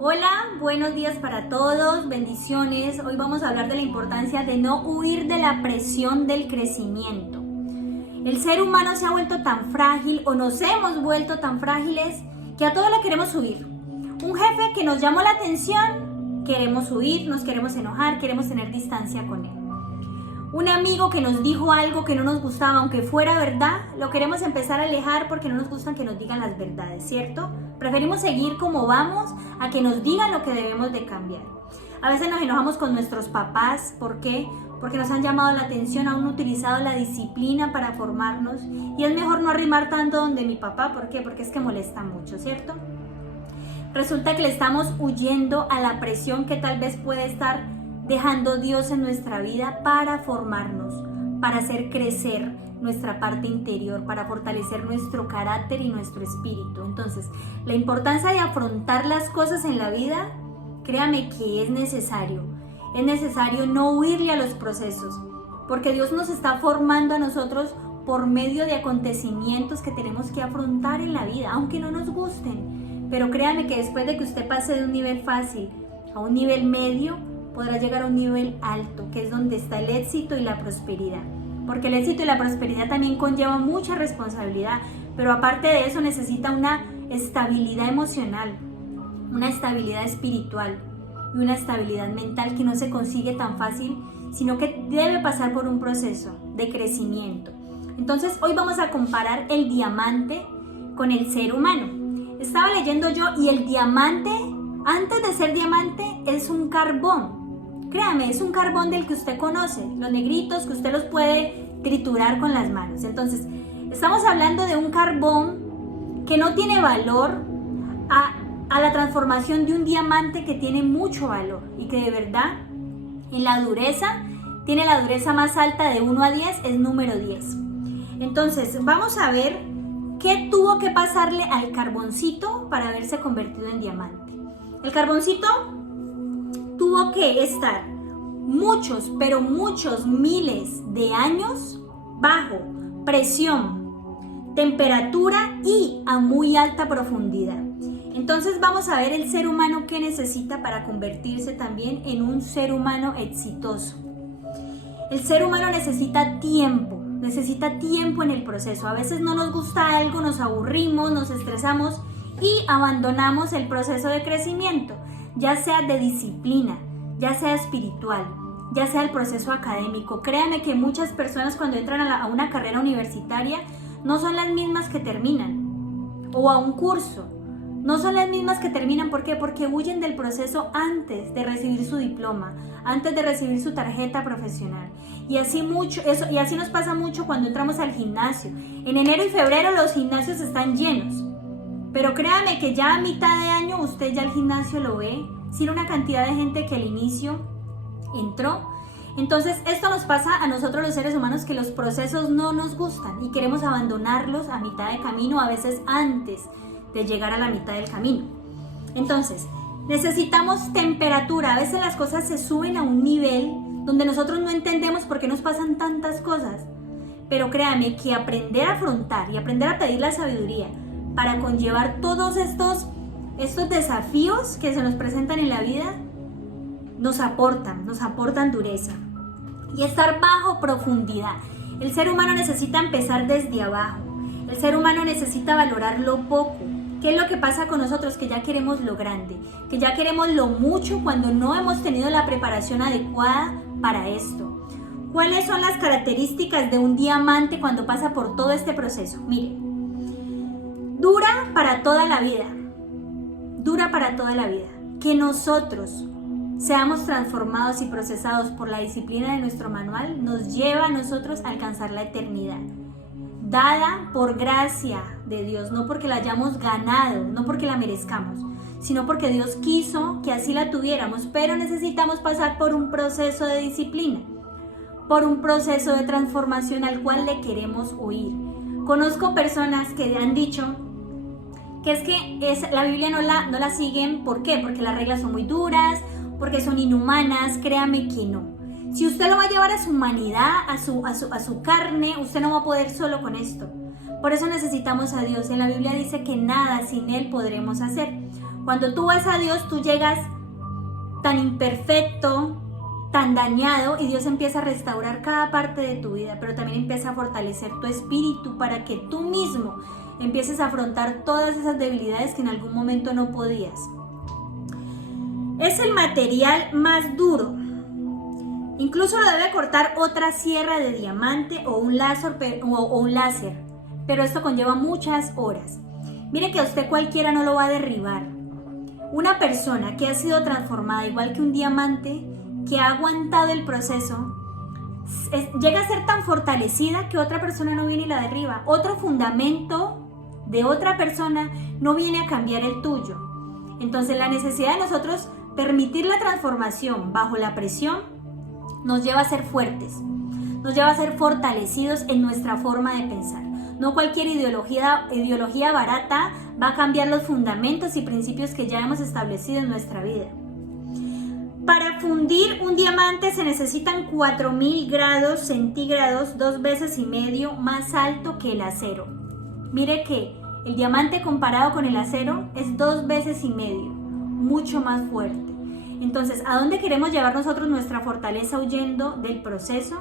Hola, buenos días para todos, bendiciones. Hoy vamos a hablar de la importancia de no huir de la presión del crecimiento. El ser humano se ha vuelto tan frágil o nos hemos vuelto tan frágiles que a todo le queremos huir. Un jefe que nos llamó la atención, queremos huir, nos queremos enojar, queremos tener distancia con él. Un amigo que nos dijo algo que no nos gustaba, aunque fuera verdad, lo queremos empezar a alejar porque no nos gustan que nos digan las verdades, ¿cierto? Preferimos seguir como vamos a que nos digan lo que debemos de cambiar. A veces nos enojamos con nuestros papás, ¿por qué? Porque nos han llamado la atención, han utilizado la disciplina para formarnos y es mejor no arrimar tanto donde mi papá, ¿por qué? Porque es que molesta mucho, ¿cierto? Resulta que le estamos huyendo a la presión que tal vez puede estar dejando Dios en nuestra vida para formarnos, para hacer crecer nuestra parte interior, para fortalecer nuestro carácter y nuestro espíritu. Entonces, la importancia de afrontar las cosas en la vida, créame que es necesario no huirle a los procesos, porque Dios nos está formando a nosotros por medio de acontecimientos que tenemos que afrontar en la vida, aunque no nos gusten. Pero créame que después de que usted pase de un nivel fácil a un nivel medio, podrá llegar a un nivel alto, que es donde está el éxito y la prosperidad. Porque el éxito y la prosperidad también conllevan mucha responsabilidad, pero aparte de eso necesita una estabilidad emocional, una estabilidad espiritual y una estabilidad mental que no se consigue tan fácil, sino que debe pasar por un proceso de crecimiento. Entonces hoy vamos a comparar el diamante con el ser humano. Estaba leyendo yo y el diamante, antes de ser diamante, es un carbón. Créame, es un carbón del que usted conoce, los negritos que usted los puede triturar con las manos. Entonces, estamos hablando de un carbón que no tiene valor a la transformación de un diamante que tiene mucho valor y que de verdad en la dureza, tiene la dureza más alta de 1 a 10, es número 10. Entonces, vamos a ver qué tuvo que pasarle al carboncito para haberse convertido en diamante. El carboncito tuvo que estar muchos, pero muchos miles de años bajo presión, temperatura y a muy alta profundidad. Entonces vamos a ver el ser humano que necesita para convertirse también en un ser humano exitoso. El ser humano necesita tiempo en el proceso. A veces no nos gusta algo, nos aburrimos, nos estresamos y abandonamos el proceso de crecimiento, ya sea de disciplina, ya sea espiritual, ya sea el proceso académico. Créanme que muchas personas cuando entran a una carrera universitaria no son las mismas que terminan, o a un curso, no son las mismas que terminan. ¿Por qué? Porque huyen del proceso antes de recibir su diploma, antes de recibir su tarjeta profesional. Y así nos pasa mucho cuando entramos al gimnasio. En enero y febrero los gimnasios están llenos. Pero créame que ya a mitad de año usted ya el gimnasio lo ve, sin una cantidad de gente que al inicio entró. Entonces esto nos pasa a nosotros los seres humanos, que los procesos no nos gustan y queremos abandonarlos a mitad de camino, a veces antes de llegar a la mitad del camino. Entonces necesitamos temperatura. A veces las cosas se suben a un nivel donde nosotros no entendemos por qué nos pasan tantas cosas. Pero créame que aprender a afrontar y aprender a pedir la sabiduría para conllevar todos estos desafíos que se nos presentan en la vida, nos aportan dureza y estar bajo profundidad. El ser humano necesita empezar desde abajo. El ser humano necesita valorar lo poco. ¿Qué es lo que pasa con nosotros? Que ya queremos lo grande, que ya queremos lo mucho cuando no hemos tenido la preparación adecuada para esto. ¿Cuáles son las características de un diamante cuando pasa por todo este proceso? Mire, dura para toda la vida. Que nosotros seamos transformados y procesados por la disciplina de nuestro manual nos lleva a nosotros a alcanzar la eternidad, dada por gracia de Dios, no porque la hayamos ganado, no porque la merezcamos, sino porque Dios quiso que así la tuviéramos. Pero necesitamos pasar por un proceso de disciplina, por un proceso de transformación al cual le queremos huir. Conozco personas que han dicho que es que la Biblia no la siguen. ¿Por qué? Porque las reglas son muy duras, porque son inhumanas. Créame que no. Si usted lo va a llevar a su humanidad, a su carne, usted no va a poder solo con esto. Por eso necesitamos a Dios. En la Biblia dice que nada sin Él podremos hacer. Cuando tú vas a Dios, tú llegas tan imperfecto, tan dañado, y Dios empieza a restaurar cada parte de tu vida, pero también empieza a fortalecer tu espíritu para que tú mismo empieces a afrontar todas esas debilidades que en algún momento no podías. Es el material más duro. Incluso lo debe cortar otra sierra de diamante o un láser, pero esto conlleva muchas horas. Mire que a usted cualquiera no lo va a derribar. Una persona que ha sido transformada igual que un diamante, que ha aguantado el proceso, llega a ser tan fortalecida que otra persona no viene y la derriba. Otro fundamento de otra persona no viene a cambiar el tuyo. Entonces la necesidad de nosotros permitir la transformación bajo la presión nos lleva a ser fuertes, nos lleva a ser fortalecidos en nuestra forma de pensar. No cualquier ideología barata va a cambiar los fundamentos y principios que ya hemos establecido en nuestra vida. Para fundir un diamante se necesitan 4000 grados centígrados, 2,5 veces más alto que el acero. Mire que el diamante comparado con el acero es 2,5 veces, mucho más fuerte. Entonces, ¿a dónde queremos llevar nosotros nuestra fortaleza huyendo del proceso?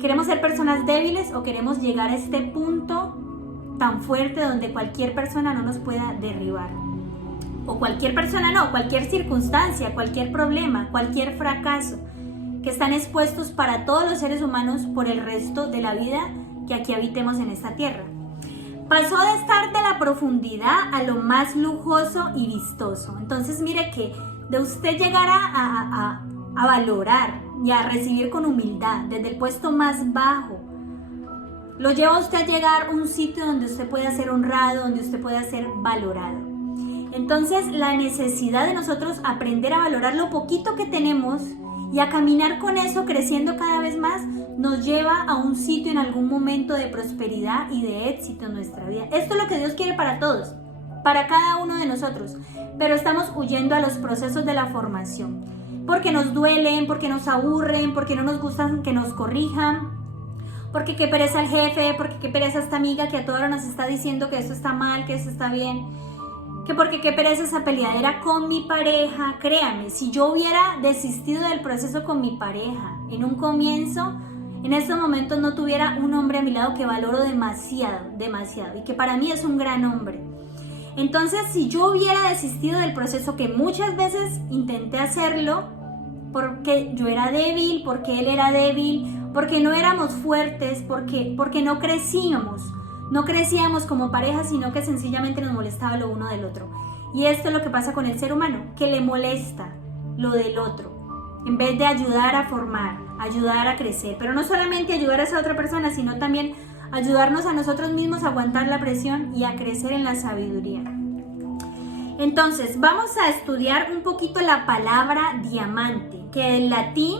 ¿Queremos ser personas débiles o queremos llegar a este punto tan fuerte donde cualquier persona no nos pueda derribar? O cualquier persona no, cualquier circunstancia, cualquier problema, cualquier fracaso, que están expuestos para todos los seres humanos por el resto de la vida que aquí habitemos en esta tierra. Pasó de estar de la profundidad a lo más lujoso y vistoso. Entonces mire que de usted llegar a valorar y a recibir con humildad desde el puesto más bajo, lo lleva a usted a llegar a un sitio donde usted pueda ser honrado, donde usted pueda ser valorado. Entonces la necesidad de nosotros aprender a valorar lo poquito que tenemos y a caminar con eso creciendo cada vez más nos lleva a un sitio en algún momento de prosperidad y de éxito en nuestra vida. Esto es lo que Dios quiere para todos, para cada uno de nosotros, pero estamos huyendo a los procesos de la formación porque nos duelen, porque nos aburren, porque no nos gustan que nos corrijan, porque qué pereza el jefe, porque qué pereza esta amiga que a toda hora nos está diciendo que esto está mal, que esto está bien, que porque qué pereza esa peleadera con mi pareja. Créame, si yo hubiera desistido del proceso con mi pareja en un comienzo, en estos momentos no tuviera un hombre a mi lado que valoro demasiado, demasiado, y que para mí es un gran hombre. Entonces, si yo hubiera desistido del proceso, que muchas veces intenté hacerlo, porque yo era débil, porque él era débil, porque no éramos fuertes, porque no crecíamos como pareja, sino que sencillamente nos molestaba lo uno del otro. Y esto es lo que pasa con el ser humano, que le molesta lo del otro, en vez de ayudar a formar, ayudar a crecer. Pero no solamente ayudar a esa otra persona, sino también ayudarnos a nosotros mismos a aguantar la presión y a crecer en la sabiduría. Entonces, vamos a estudiar un poquito la palabra diamante, que en latín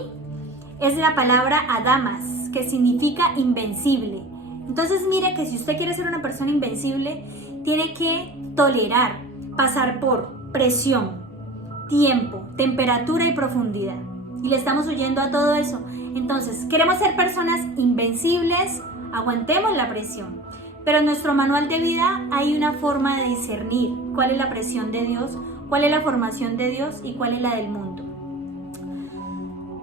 es la palabra adamas, que significa invencible. Entonces, mire que si usted quiere ser una persona invencible, tiene que tolerar, pasar por presión, tiempo, temperatura y profundidad. Y le estamos huyendo a todo eso. Entonces, queremos ser personas invencibles, aguantemos la presión. Pero en nuestro manual de vida hay una forma de discernir cuál es la presión de Dios, cuál es la formación de Dios y cuál es la del mundo.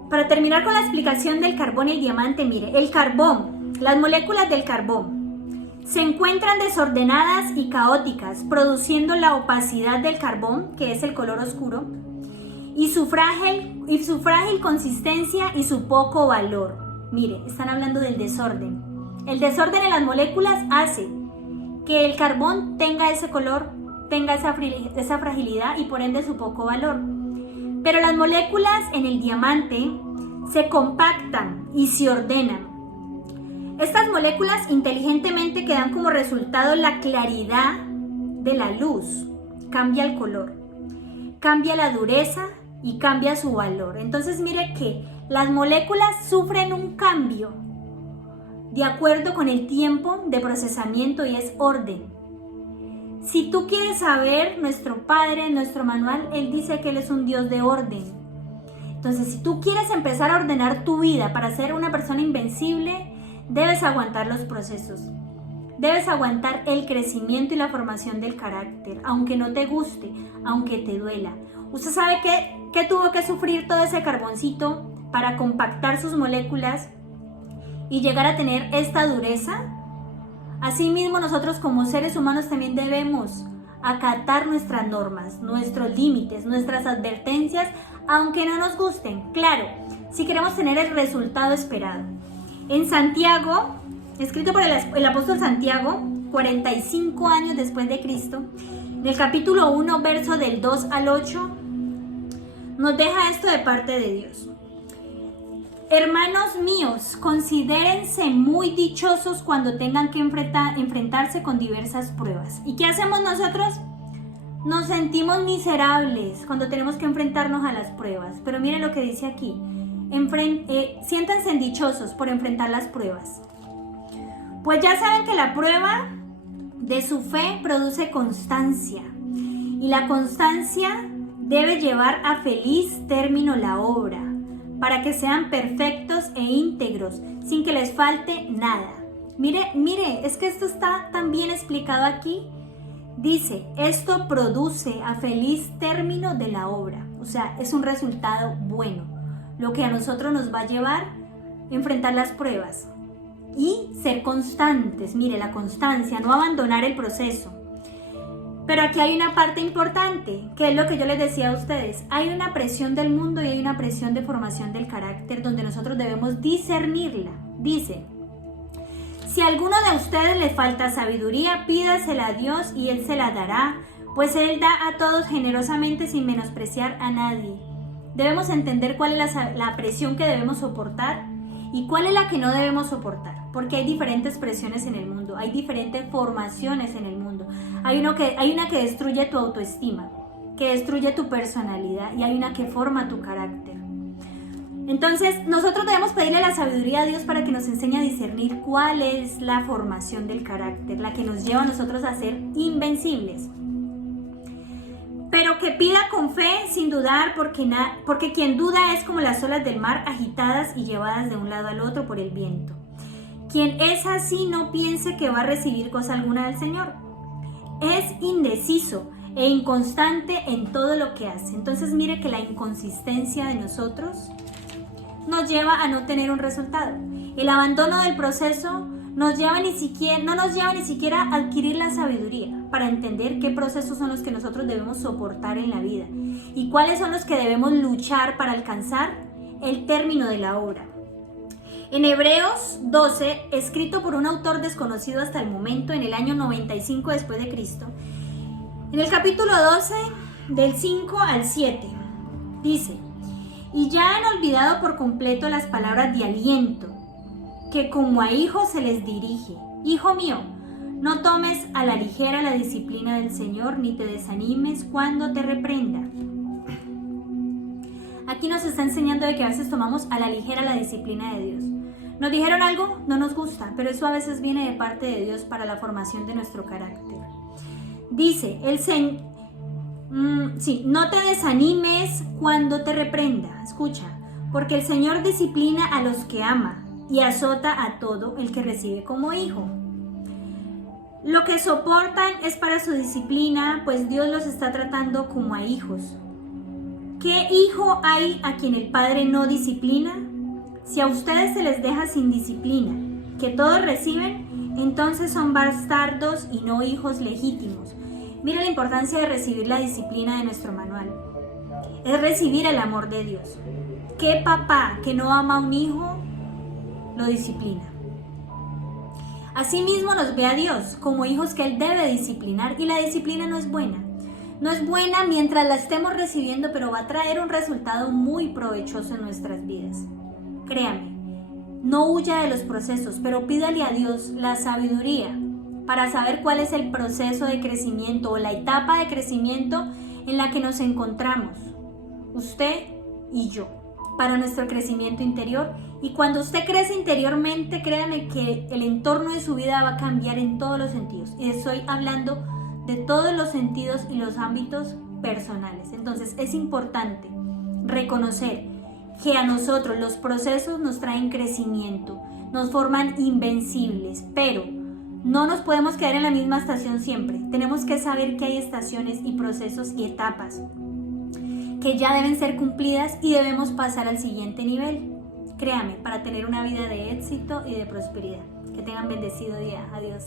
Para terminar con la explicación del carbón y el diamante, mire, el carbón, las moléculas del carbón se encuentran desordenadas y caóticas, produciendo la opacidad del carbón, que es el color oscuro, y su frágil consistencia y su poco valor. Mire, están hablando del desorden. El desorden en las moléculas hace que el carbón tenga ese color, tenga esa fragilidad y por ende su poco valor. Pero las moléculas en el diamante se compactan y se ordenan. Estas moléculas inteligentemente que dan como resultado la claridad de la luz, cambia el color, cambia la dureza y cambia su valor. Entonces mire que las moléculas sufren un cambio de acuerdo con el tiempo de procesamiento y es orden. Si tú quieres saber, nuestro Padre, nuestro manual, Él dice que Él es un Dios de orden. Entonces, si tú quieres empezar a ordenar tu vida para ser una persona invencible, debes aguantar los procesos. Debes aguantar el crecimiento y la formación del carácter, aunque no te guste, aunque te duela. ¿Usted sabe qué tuvo que sufrir todo ese carboncito para compactar sus moléculas y llegar a tener esta dureza? Asimismo, nosotros como seres humanos también debemos acatar nuestras normas, nuestros límites, nuestras advertencias, aunque no nos gusten. Claro, si queremos tener el resultado esperado. En Santiago, escrito por el apóstol Santiago, 45 años después de Cristo, en el capítulo 1, verso del 2 al 8, nos deja esto de parte de Dios. Hermanos míos, considérense muy dichosos cuando tengan que enfrentarse con diversas pruebas. ¿Y qué hacemos nosotros? Nos sentimos miserables cuando tenemos que enfrentarnos a las pruebas. Pero miren lo que dice aquí. Siéntanse dichosos por enfrentar las pruebas. Pues ya saben que la prueba de su fe produce constancia. Y la constancia debe llevar a feliz término la obra, para que sean perfectos e íntegros, sin que les falte nada. Mire, es que esto está tan bien explicado aquí. Dice, esto produce a feliz término de la obra. O sea, es un resultado bueno, lo que a nosotros nos va a llevar a enfrentar las pruebas y ser constantes. Mire, la constancia, no abandonar el proceso. Pero aquí hay una parte importante, que es lo que yo les decía a ustedes. Hay una presión del mundo y hay una presión de formación del carácter donde nosotros debemos discernirla. Dice, si a alguno de ustedes le falta sabiduría, pídasela a Dios y Él se la dará, pues Él da a todos generosamente sin menospreciar a nadie. Debemos entender cuál es la presión que debemos soportar y cuál es la que no debemos soportar, porque hay diferentes presiones en el mundo, hay diferentes formaciones en el mundo. Hay una que destruye tu autoestima, que destruye tu personalidad, y hay una que forma tu carácter. Entonces, nosotros debemos pedirle la sabiduría a Dios para que nos enseñe a discernir cuál es la formación del carácter, la que nos lleva a nosotros a ser invencibles. Pero que pida con fe, sin dudar, porque quien duda es como las olas del mar agitadas y llevadas de un lado al otro por el viento. Quien es así no piense que va a recibir cosa alguna del Señor. Es indeciso e inconstante en todo lo que hace. Entonces mire que la inconsistencia de nosotros nos lleva a no tener un resultado. El abandono del proceso no nos lleva ni siquiera a adquirir la sabiduría para entender qué procesos son los que nosotros debemos soportar en la vida y cuáles son los que debemos luchar para alcanzar el término de la obra. En Hebreos 12, escrito por un autor desconocido hasta el momento, en el año 95 después de Cristo, en el capítulo 12, del 5 al 7, dice, y ya han olvidado por completo las palabras de aliento, que como a hijos se les dirige. Hijo mío, no tomes a la ligera la disciplina del Señor, ni te desanimes cuando te reprenda. Aquí nos está enseñando de que a veces tomamos a la ligera la disciplina de Dios. Nos dijeron algo, no nos gusta, pero eso a veces viene de parte de Dios para la formación de nuestro carácter. Dice, no te desanimes cuando te reprenda. Escucha, porque el Señor disciplina a los que ama y azota a todo el que recibe como hijo. Lo que soportan es para su disciplina, pues Dios los está tratando como a hijos. ¿Qué hijo hay a quien el Padre no disciplina? Si a ustedes se les deja sin disciplina, que todos reciben, entonces son bastardos y no hijos legítimos. Mira la importancia de recibir la disciplina de nuestro manual. Es recibir el amor de Dios. ¿Qué papá que no ama a un hijo lo disciplina? Asimismo nos ve a Dios como hijos que Él debe disciplinar, y la disciplina no es buena. No es buena mientras la estemos recibiendo, pero va a traer un resultado muy provechoso en nuestras vidas. Créame, no huya de los procesos, pero pídale a Dios la sabiduría para saber cuál es el proceso de crecimiento o la etapa de crecimiento en la que nos encontramos, usted y yo, para nuestro crecimiento interior. Y cuando usted crece interiormente, créame que el entorno de su vida va a cambiar en todos los sentidos. Y estoy hablando de todos los sentidos y los ámbitos personales. Entonces es importante reconocer que a nosotros los procesos nos traen crecimiento, nos forman invencibles, pero No nos podemos quedar en la misma estación siempre. Tenemos que saber que hay estaciones y procesos y etapas que ya deben ser cumplidas y debemos pasar al siguiente nivel. Créame, para tener una vida de éxito y de prosperidad. Que tengan bendecido día. Adiós.